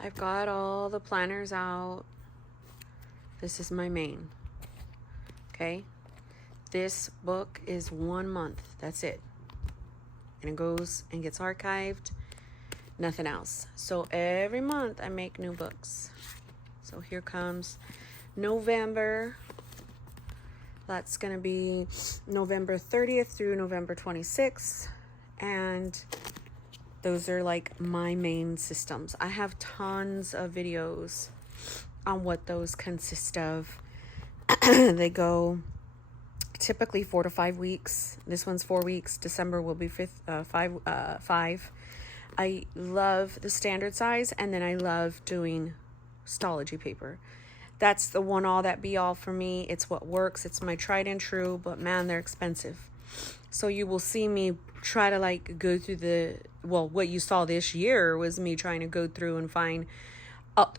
I've got all the planners out. This is my main. Okay. This book is 1 month. That's it. And it goes and gets archived. Nothing else. So every month I make new books. So here comes November. That's going to be November 30th through November 26th. And those are like my main systems. I have tons of videos on what those consist of. They go typically 4 to 5 weeks. This one's 4 weeks. December will be 5. I love the standard size, and then I love doing stology paper. That's the one all that be all for me. It's what works. It's my tried and true, but man, they're expensive. So you will see me try to like go through what you saw this year was me trying to go through and find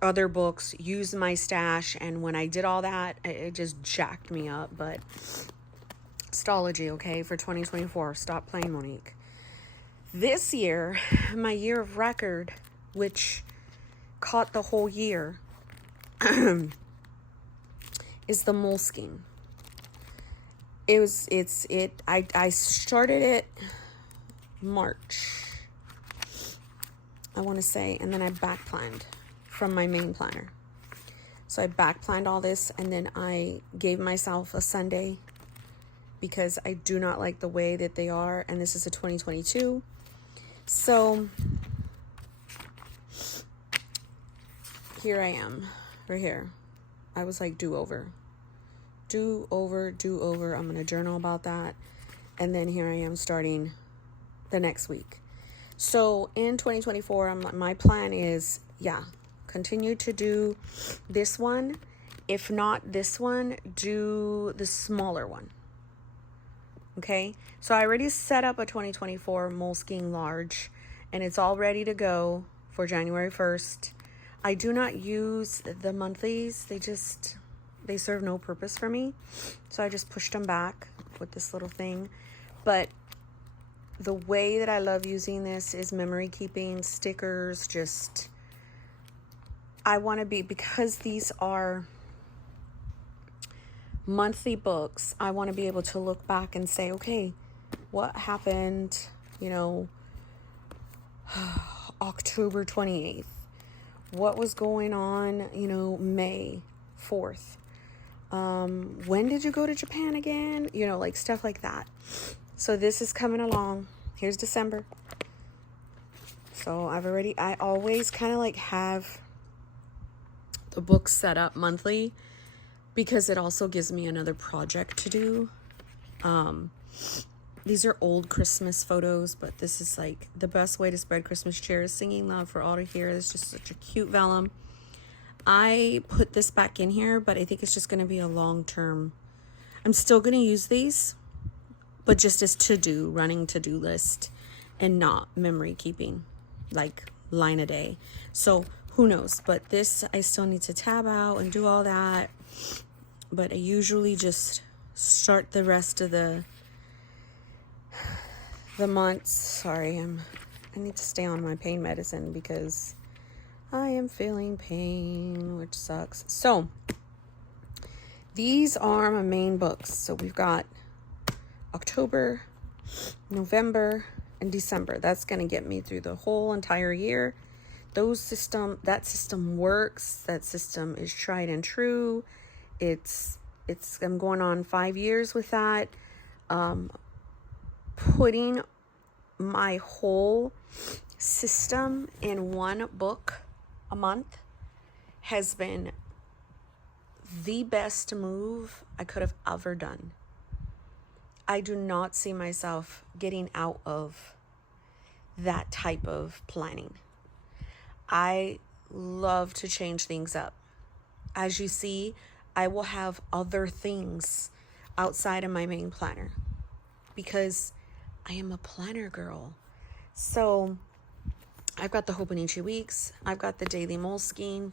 other books, use my stash. And when I did all that, it just jacked me up. But stology, okay, for 2024. Stop playing, Monique. This year, my year of record, which caught the whole year, is the Moleskine. I started it March, I want to say, and then I back planned from my main planner. So I back planned all this, and then I gave myself a Sunday because I do not like the way that they are, and this is a 2022. So here I am, right here. I was like, do over. I'm going to journal about that. And then here I am starting the next week. So in 2024, my plan is, continue to do this one. If not this one, do the smaller one. Okay. So I already set up a 2024 Moleskine large, and it's all ready to go for January 1st. I do not use the monthlies. They serve no purpose for me. So I just pushed them back with this little thing. But the way that I love using this is memory keeping, stickers, I want to be, because these are monthly books, I want to be able to look back and say, okay, what happened, October 28th? What was going on, May 4th? When did you go to Japan again? Like stuff like that. So this is coming along. Here's December. So I always kind of like have the book set up monthly because it also gives me another project to do. These are old Christmas photos, but this is like the best way to spread Christmas cheer is singing love for all to hear. It's just such a cute vellum. I put this back in here, but I think it's just going to be a long-term. I'm still going to use these, but just as running to-do list and not memory keeping, like line a day. So who knows? But this, I still need to tab out and do all that. But I usually just start the rest of the months. Sorry, I need to stay on my pain medicine because I am feeling pain, which sucks. So these are my main books. So we've got October, November, and December. That's going to get me through the whole entire year. That system works. That system is tried and true. I'm going on 5 years with that. Putting my whole system in one book a month has been the best move I could have ever done. I do not see myself getting out of that type of planning. I love to change things up. As you see, I will have other things outside of my main planner because I am a planner girl. So I've got the Hobonichi Weeks, I've got the Daily Moleskine,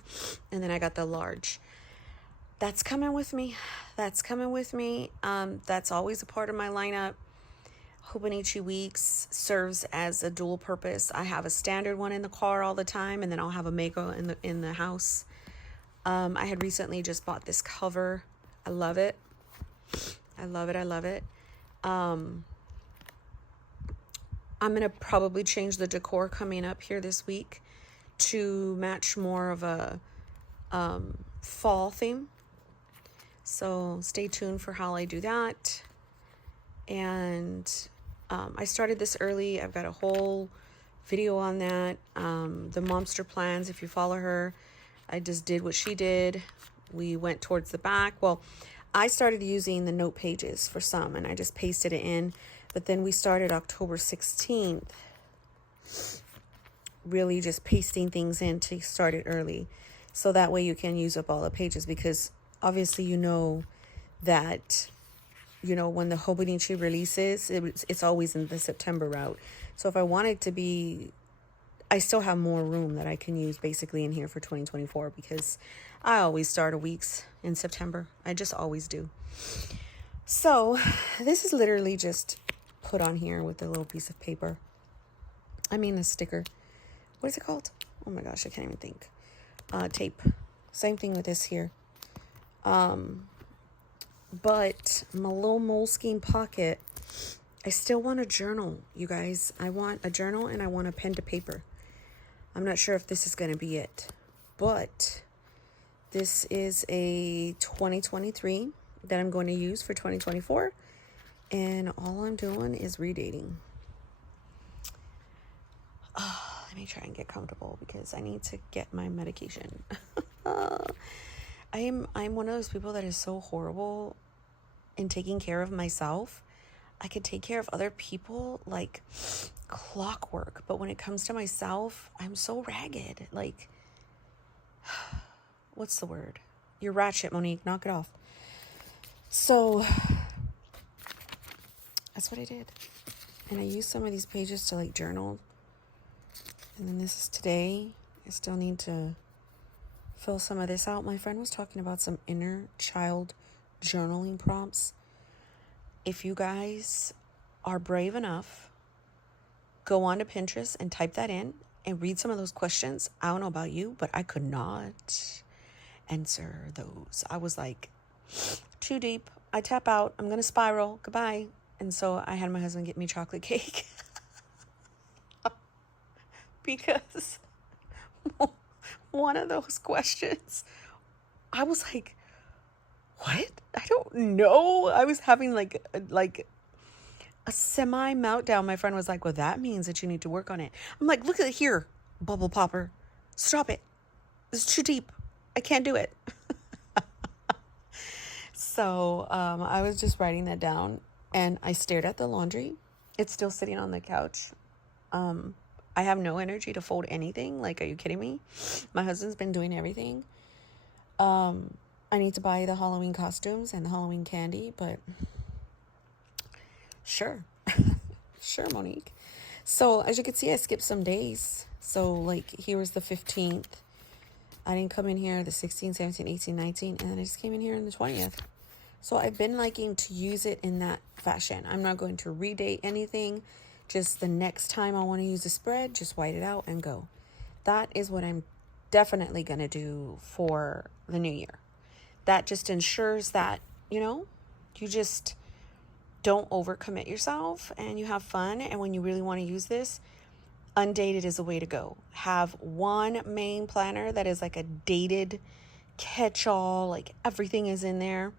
and then I got the large. That's coming with me. That's always a part of my lineup. Hobonichi Weeks serves as a dual purpose. I have a standard one in the car all the time, and then I'll have a Mako in the house. I had recently just bought this cover. I love it. I love it. I love it. I'm going to probably change the decor coming up here this week to match more of a fall theme. So stay tuned for how I do that. And I started this early. I've got a whole video on that. The Momster Plans, if you follow her, I just did what she did. We went towards the back. Well, I started using the note pages for some, and I just pasted it in. But then we started October 16th, really just pasting things in to start it early. So that way you can use up all the pages, because obviously you know that, you know, when the Hobonichi releases, it's always in the September route. So if I want it to be, I still have more room that I can use basically in here for 2024, because I always start a weeks in September. I just always do. So this is literally just put on here with a little piece of paper. I mean a sticker. What is it called? Oh my gosh, I can't even think. Tape. Same thing with this here. But my little Moleskine pocket, I still want a journal, you guys. I want a journal and I want a pen to paper. I'm not sure if this is going to be it, but this is a 2023 that I'm going to use for 2024. And all I'm doing is redating. Let me try and get comfortable because I need to get my medication. I'm one of those people that is so horrible in taking care of myself. I could take care of other people like clockwork, but when it comes to myself, I'm so ragged. Like, what's the word? You're ratchet, Monique. Knock it off. So that's what I did. And I used some of these pages to like journal. And then this is today. I still need to fill some of this out. My friend was talking about some inner child journaling prompts. If you guys are brave enough, go on to Pinterest and type that in and read some of those questions. I don't know about you, but I could not answer those. I was like, too deep. I tap out. I'm going to spiral. Goodbye. And so I had my husband get me chocolate cake. Because one of those questions, I was like, what? I don't know. I was having like a semi meltdown. My friend was like, well, that means that you need to work on it. I'm like, look at it here, bubble popper. Stop it. It's too deep. I can't do it. So I was just writing that down, and I stared at the laundry. It's still sitting on the couch. I have no energy to fold anything. Like, are you kidding me? My husband's been doing everything. I need to buy the Halloween costumes and the Halloween candy, but sure. Sure, Monique. So as you can see, I skipped some days. So like here was the 15th. I didn't come in here the 16th, 17th, 18th, 19th, and then I just came in here on the 20th. So I've been liking to use it in that fashion. I'm not going to redate anything. Just the next time I want to use a spread, just white it out and go. That is what I'm definitely going to do for the new year. That just ensures that, you know, you just don't overcommit yourself and you have fun. And when you really want to use this, undated is the way to go. Have one main planner that is like a dated catch-all, like everything is in there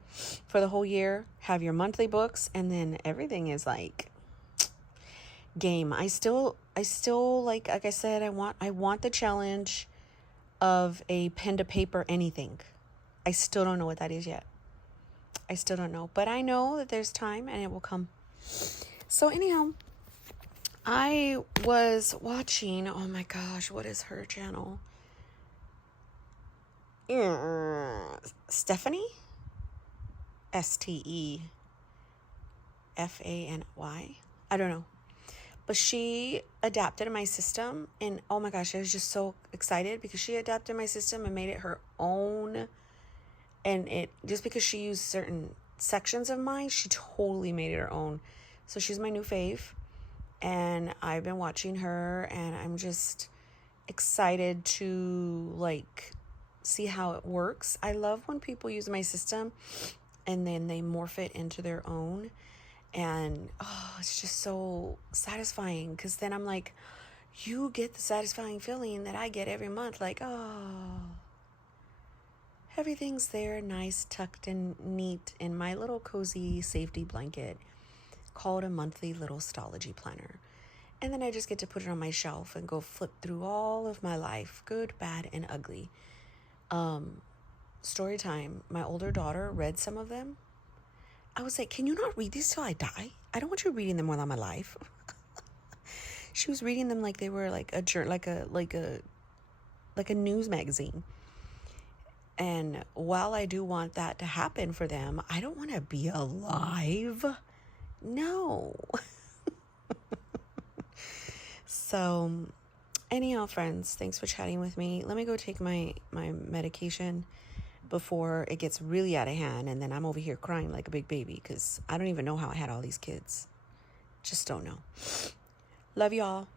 for the whole year. Have your monthly books, and then everything is like game. I still like I said, I want the challenge of a pen to paper anything. I still don't know what that is yet. I still don't know, but I know that there's time and it will come. So anyhow, I was watching, oh my gosh, what is her channel? Stephanie? Stefany? I don't know. But she adapted my system, and oh my gosh, I was just so excited because she adapted my system and made it her own. And it just because she used certain sections of mine, she totally made it her own. So she's my new fave, and I've been watching her, and I'm just excited to like see how it works. I love when people use my system and then they morph it into their own, and oh, it's just so satisfying, because then I'm like, you get the satisfying feeling that I get every month, like, oh, everything's there, nice, tucked and neat in my little cozy safety blanket called a monthly little astrology planner. And then I just get to put it on my shelf and go flip through all of my life, good, bad, and ugly. Story time. My older daughter read some of them. I was like, can you not read these till I die? I don't want you reading them while I'm alive. She was reading them like they were like a news magazine. And while I do want that to happen for them, I don't want to be alive. No. So anyhow, friends, thanks for chatting with me. Let me go take my medication before it gets really out of hand, and then I'm over here crying like a big baby because I don't even know how I had all these kids. Just don't know. Love y'all.